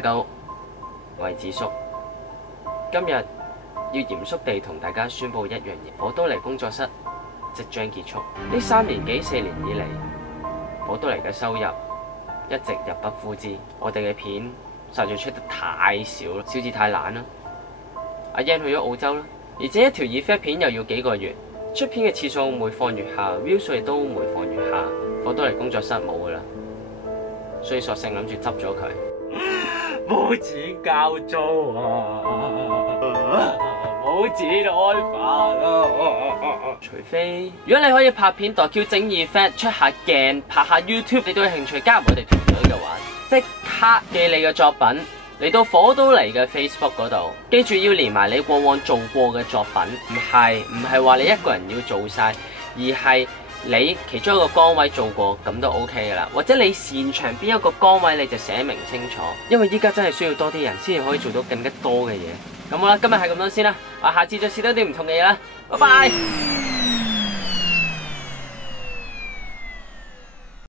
大家好，我係子叔，今日要嚴肅地同大家宣佈一樣嘢，火都嚟工作室即將結束。呢3年幾4年以嚟，火都嚟嘅收入一直入不敷支，我哋嘅片實在出得太少啦，小至太懶啦。阿 Yan 去咗澳洲啦，而且一條2Fat 片又要幾個月，出片嘅次數每況愈下 ，view 數亦都每況愈下，火都嚟工作室冇噶啦，所以索性諗住執咗佢。冇錢交租啊，冇錢開飯啊！除非如果你可以拍片代 Q 整2Fat 出下鏡，拍下 YouTube， 你都有興趣加入我哋團隊嘅話，即刻寄你嘅作品嚟到火都嚟嘅 Facebook 嗰度，記住要連埋你過往做過嘅作品，唔係話你一個人要做晒，而係你其中一個崗位做過咁都 OK 噶啦，或者你擅長邊一個崗位你就寫明清楚，因為依家真係需要多啲人先至可以做到更加多嘅嘢。咁好啦，今日係咁多先啦，我下次再試多啲唔同嘅嘢啦，拜拜。